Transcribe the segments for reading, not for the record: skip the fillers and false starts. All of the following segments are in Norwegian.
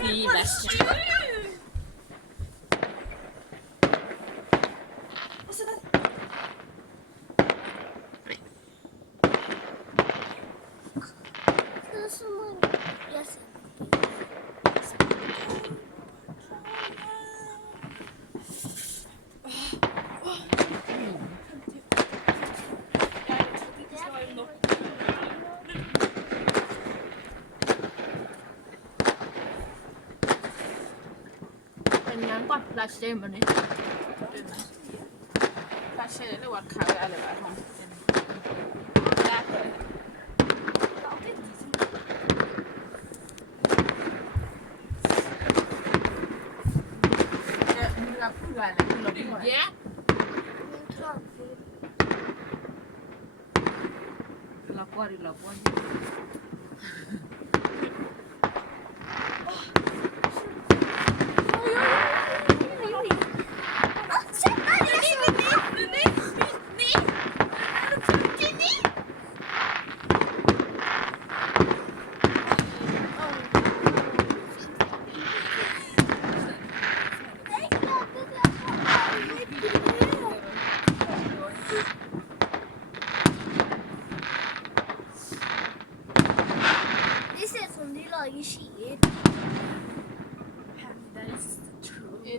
Fy bæsj. Se der. Det er så mange. Jeg ser.เป็นยังก่อนลาเช่มันนี่ลาเช่หรือว่าคาอะไรแบบของลาเช่เราพูดอะไรเราพูดเยอะเราพูดเราพูด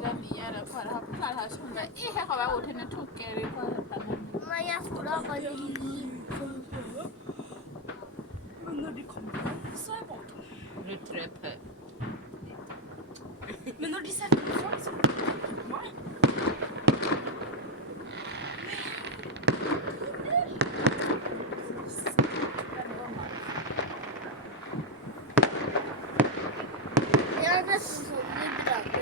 Den nya den förra har platt här som är i här har jag åt henne tokigare i förra planen. Men jeg tror det var liv. Men når de kommer, så er jeg våken. Du trøper. Men når de setter meg foran, så er det meg. Jeg er nesten sånn i brander.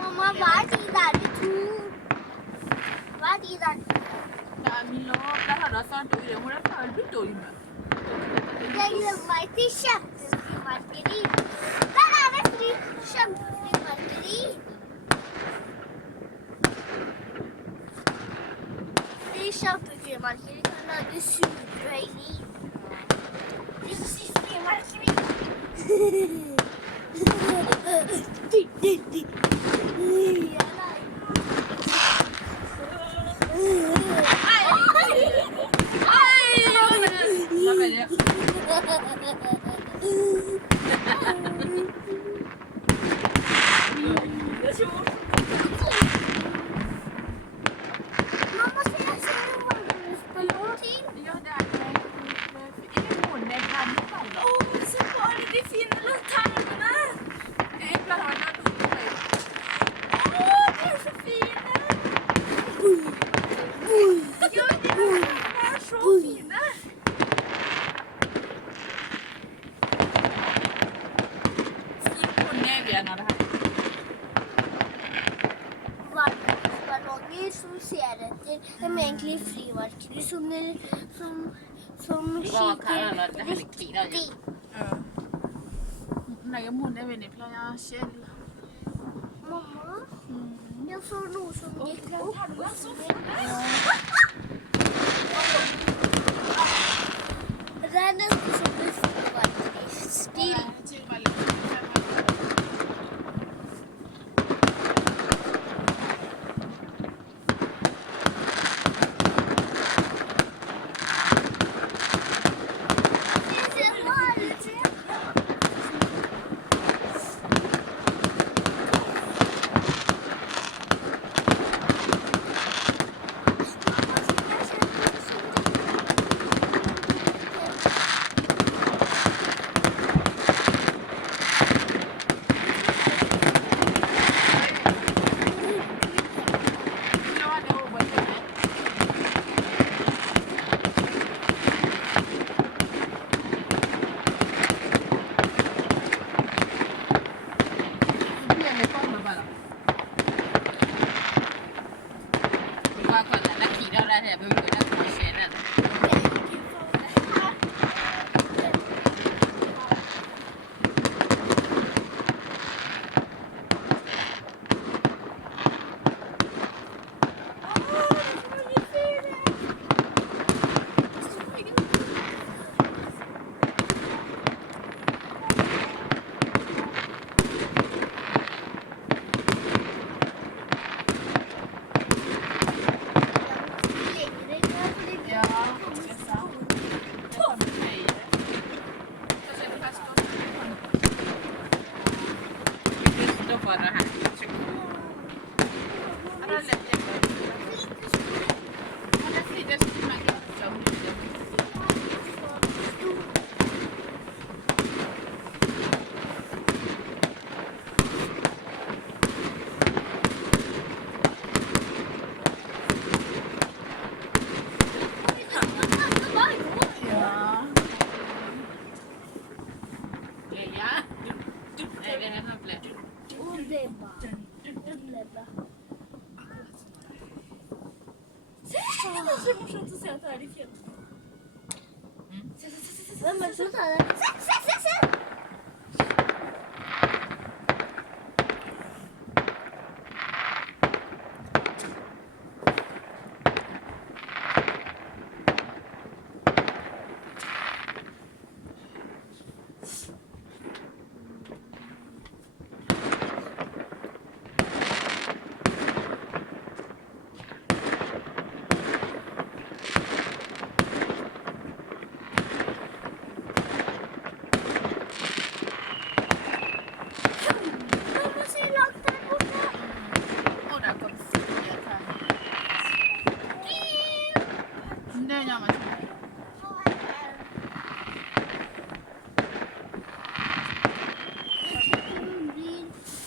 Mamma, hva er de der to? Hva er de der? Der har jeg sagt det, hun er ferdig døgnet. Jeg gleder meg til kjempefrimerkeri. Der er det kjempefrimerkeri. I kjempefrimerkeri kan lage sugerør i. Frimerkeri. Mamma, se Ja, det är så fina. Full på näven av det här. Ballonger som ser etter de egentlig frimerkene som Hva kaller kikker det her riktig? riktig. Nei, må neven i plasje. Mamma, jeg så noe som gikk opp. Här var så fina. Det er nesten som en frimerkestil. Det är så morsomt att se att det här är fel. Hvem er det som tar det? Se! Mamma ser langt der borte. Og der kom sikkert her. Det gjør man ikke. Den blir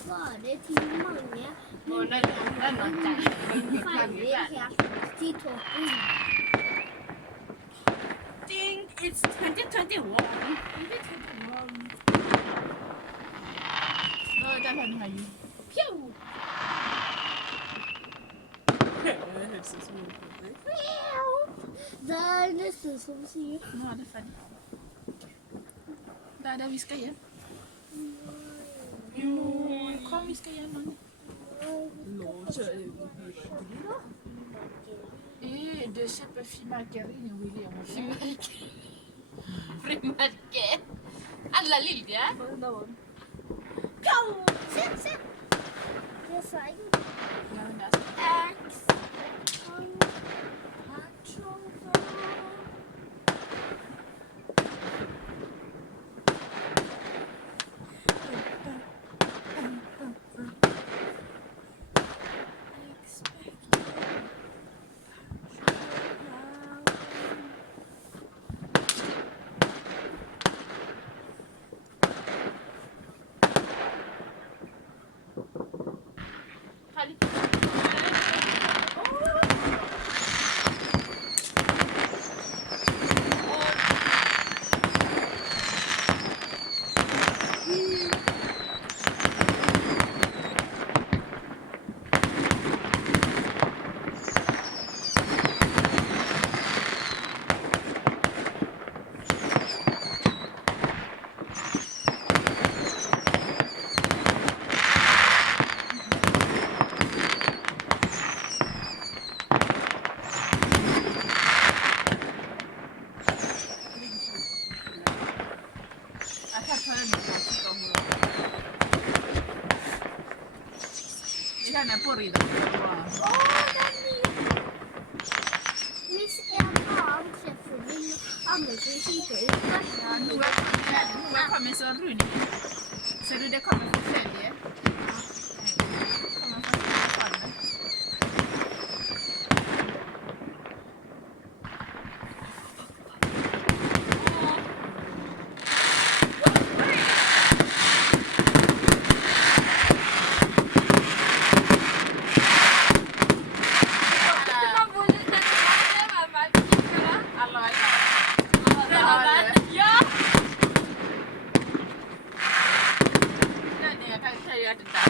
bare til mange, Og den er nok der. ferdig helt til toppen. Ding, it's 2021. Nå er den her jo. Pew! Det er nesten som sier Nå er det ferdig. Det er det vi skal gjøre. Kom, vi skal gjøre noe. Det kjøper frimerker i William. Frimerker? Alla Lilja? Se! Jeg sa jo Ja, men det er X. ferdig. favorito. Åh, den lyden. Hvis en annen treffer den andre som kikker ut, Ja, noe kommer sånn rundt. Ser du, det kommer forskjellige. Kommer forskjellige farger. Alla vel? Ja! Det er det jeg kan gjøre til deg.